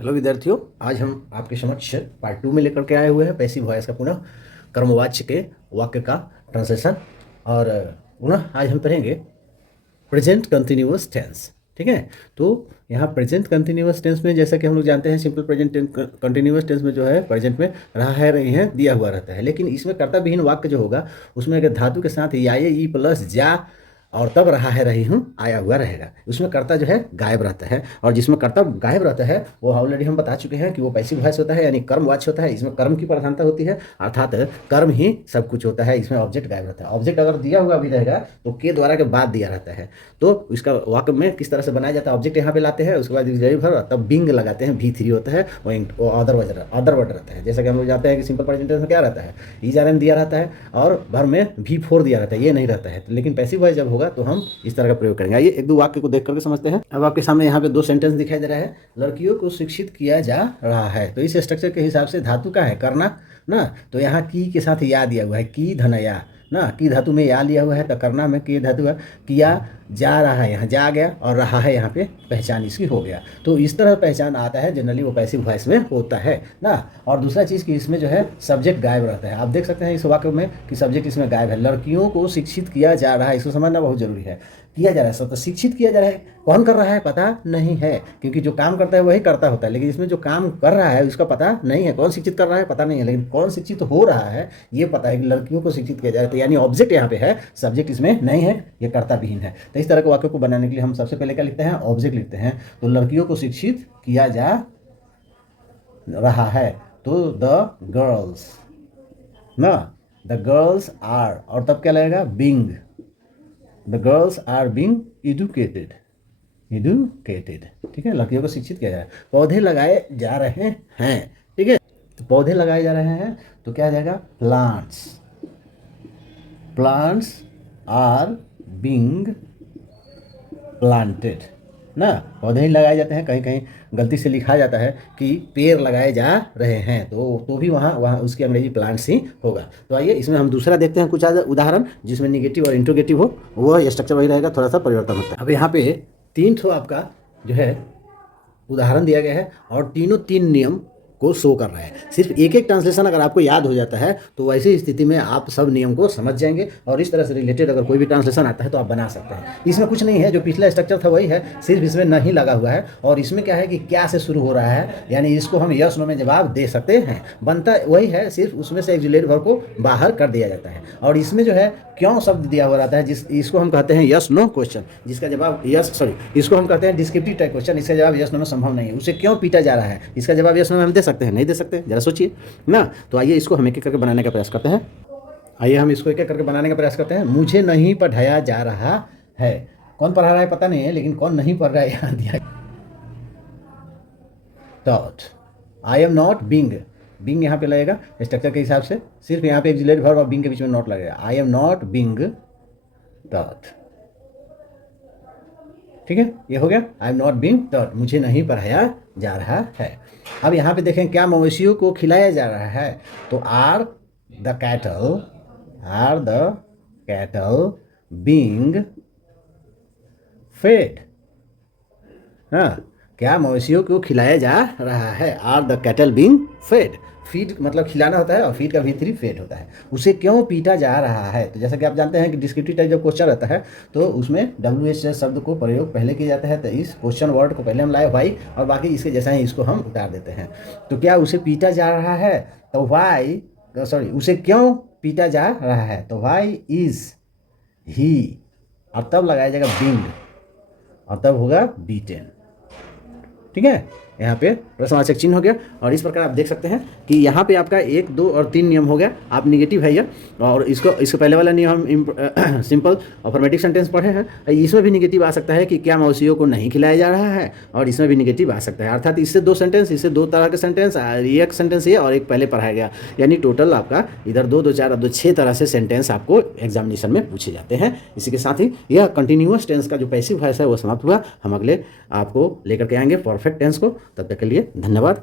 Hello विद्यार्थियों, आज हम आपके समक्ष पार्ट 2 में लेकर के आए हुए हैं पैसिव वॉइस का पुनः कर्मवाच्य के वाक्य का ट्रांसलेशन। और पुनः आज हम पढ़ेंगे प्रेजेंट कंटिन्यूअस टेंस। ठीक है, तो यहाँ प्रेजेंट कंटिन्यूअस टेंस में जैसा कि हम लोग जानते हैं सिंपल प्रेजेंट कंटिन्यूअस टेंस में जो है प्रेजेंट में रहा है रही है दिया हुआ रहता है, लेकिन इसमें कर्ता विहीन वाक्य जो होगा उसमें अगर धातु के साथ या ये ई प्लस जा और तब रहा है रही हूँ आया हुआ रहेगा, उसमें कर्ता जो है गायब रहता है। और जिसमें कर्ता गायब रहता है वो ऑलरेडी हम बता चुके हैं कि वो पैसिव वॉइस होता है, यानी कर्मवाच्य होता है। इसमें कर्म की प्रधानता होती है, अर्थात कर्म ही सब कुछ होता है। इसमें ऑब्जेक्ट गायब रहता है। ऑब्जेक्ट अगर दिया हुआ भी रहेगा तो के द्वारा के बाद दिया रहता है, तो इसका वाक्य में किस तरह से बनाया जाता है, ऑब्जेक्ट यहाँ पे लाते हैं, उसके बाद भर तब बिंग लगाते हैं, V3 होता है, वो अदर वर्ड रहता है। जैसा कि हम लोग जानते हैं कि सिंपल प्रेजेंट टेंस में क्या रहता है, ईजारम दिया रहता है और भर में V4 दिया रहता है, ये नहीं रहता है। लेकिन पैसिव वॉइस जब होगा तो हम इस तरह का प्रयोग करेंगे। आइए एक दो वाक्य को देख करके समझते हैं। अब आपके सामने यहाँ पे दो सेंटेंस दिखाई दे रहा है, लड़कियों को शिक्षित किया जा रहा है। तो इस स्ट्रक्चर के हिसाब से धातु का है करना ना, तो यहाँ की के साथ या दिया हुआ है, की धन या ना, की धातु में या लिया हुआ है, तो करना में की धातु है, किया जा रहा है, यहाँ जा गया और रहा है यहाँ पे पहचान इसकी हो गया। तो इस तरह पहचान आता है, जनरली वो पैसिव वॉइस में होता है ना। और दूसरा चीज़ कि इसमें जो है सब्जेक्ट गायब रहता है। आप देख सकते हैं इस वाक्य में कि सब्जेक्ट इसमें गायब है। लड़कियों को शिक्षित किया जा रहा है, इसको समझना बहुत जरूरी है। किया जा रहा है सब, तो शिक्षित किया जा रहा है, कौन कर रहा है पता नहीं है, क्योंकि जो काम करता है वही करता होता है, लेकिन इसमें जो काम कर रहा है उसका पता नहीं है। कौन शिक्षित कर रहा है पता नहीं है, लेकिन कौन शिक्षित हो रहा है ये पता है कि लड़कियों को शिक्षित किया जा रहा है। तो यानी ऑब्जेक्ट यहाँ पे है, सब्जेक्ट इसमें नहीं है, ये कर्ता विहीन है। तो इस तरह के वाक्य को बनाने के लिए हम सबसे पहले क्या लिखते हैं, ऑब्जेक्ट लिखते हैं। तो लड़कियों को शिक्षित किया जा रहा है, तो द गर्ल्स ना, द गर्ल्स आर, और तब क्या लगेगा, being, the girls are being educated, educated. ठीक है, लड़कियों को शिक्षित किया जा रहा है। पौधे लगाए जा रहे हैं, ठीक है, तो पौधे लगाए जा रहे हैं तो क्या आ जाएगा, plants, plants are being planted ना। पौधे ही लगाए जाते हैं, कहीं कहीं गलती से लिखा जाता है कि पेड़ लगाए जा रहे हैं, तो भी वहाँ उसकी अंग्रेजी प्लांट्स ही होगा। तो आइए इसमें हम दूसरा देखते हैं कुछ उदाहरण जिसमें निगेटिव और इंट्रोगेटिव हो, वह स्ट्रक्चर वही रहेगा, थोड़ा सा परिवर्तन होता है। अब यहाँ पे 3 ठो आपका जो है उदाहरण दिया गया है और तीनों 3 नियम को शो कर रहा है। सिर्फ एक एक ट्रांसलेशन अगर आपको याद हो जाता है तो वैसी स्थिति में आप सब नियम को समझ जाएंगे, और इस तरह से रिलेटेड अगर कोई भी ट्रांसलेशन आता है तो आप बना सकते हैं। इसमें कुछ नहीं है, जो पिछला स्ट्रक्चर था वही है, सिर्फ इसमें नहीं लगा हुआ है। और इसमें क्या है कि क्या से शुरू हो रहा है, यानी इसको हम यस नो में जवाब दे सकते हैं, बनता वही है, सिर्फ उसमें से ऑक्सिलरी वर्ब को बाहर कर दिया जाता है। और इसमें जो है क्यों शब्द दिया हुआ रहता है, इसको हम कहते हैं यस नो क्वेश्चन, जिसका जवाब इसको हम कहते हैं डिस्क्रिप्टिव टाइप क्वेश्चन, इसका जवाब यस नो में संभव नहीं है। उसे क्यों पीटा जा रहा है, इसका जवाब यस नो में हम दे सकते हैं, नहीं दे सकते, जरा सोचिए ना। तो आइए इसको हम एक एक करके बनाने का प्रयास करते हैं। आइए हम इसको एक एक करके बनाने का प्रयास करते हैं। मुझे नहीं पढ़ाया जा रहा है, कौन पढ़ा रहा है पता नहीं है, लेकिन कौन नहीं पढ़ रहा है यहाँ दिया। Taught, I am not being, being यहाँ पे लगेगा स्ट्रक्चर के हिसाब से, सिर्फ यहाँ पे ऑक्सिलरी वर्ब और बिंग के बीच में नॉट लगेगा। आई एम नॉट बिंग टॉट, ठीक है, ये हो गया, आई एम नॉट बिंग टॉट, मुझे नहीं पढ़ाया जा रहा है। अब यहाँ पे देखें, क्या मवेशियों को खिलाया जा रहा है, तो are the cattle being fed, हाँ, क्या मवेशियों को खिलाया जा रहा है, are the cattle being fed. Feed मतलब खिलाना होता है और फीड का V3 फेड होता है। उसे क्यों पीटा जा रहा है, तो जैसा कि आप जानते हैं कि डिस्क्रिप्टिव टाइप जब क्वेश्चन रहता है तो उसमें WH शब्द को प्रयोग पहले किया जाता है, तो इस क्वेश्चन वर्ड को पहले हम लाए वाई, और बाकी इसके जैसा ही इसको हम उतार देते हैं। तो क्या उसे पीटा जा रहा है, तो वाई, उसे क्यों पीटा जा रहा है, तो वाई इज ही, और तब लगाया जाएगा बिंग, और तब होगा बीटेन। ठीक है, यहाँ पे प्रश्नवाचक चिन्ह हो गया। और इस प्रकार आप देख सकते हैं कि यहाँ पे आपका 1, 2 और 3 नियम हो गया। आप निगेटिव है ये, और इसको पहले वाला नियम हम सिंपल अफर्मेटिव सेंटेंस पढ़े हैं, इसमें भी निगेटिव आ सकता है कि क्या मवेशियों को नहीं खिलाया जा रहा है, और इसमें भी निगेटिव आ सकता है। अर्थात इससे 2 सेंटेंस, इससे 2 तरह के सेंटेंस, एक सेंटेंस ये और एक पहले पढ़ाया गया, यानी टोटल आपका इधर 2, 2, 4 और 2, 6 तरह से सेंटेंस आपको एग्जामिनेशन में पूछे जाते हैं। इसी के साथ ही यह कंटिन्यूअस टेंस का जो पैसिव वॉइस है वो समाप्त हुआ। हम अगले आपको लेकर के आएंगे परफेक्ट टेंस को। तब तक के लिए धन्यवाद।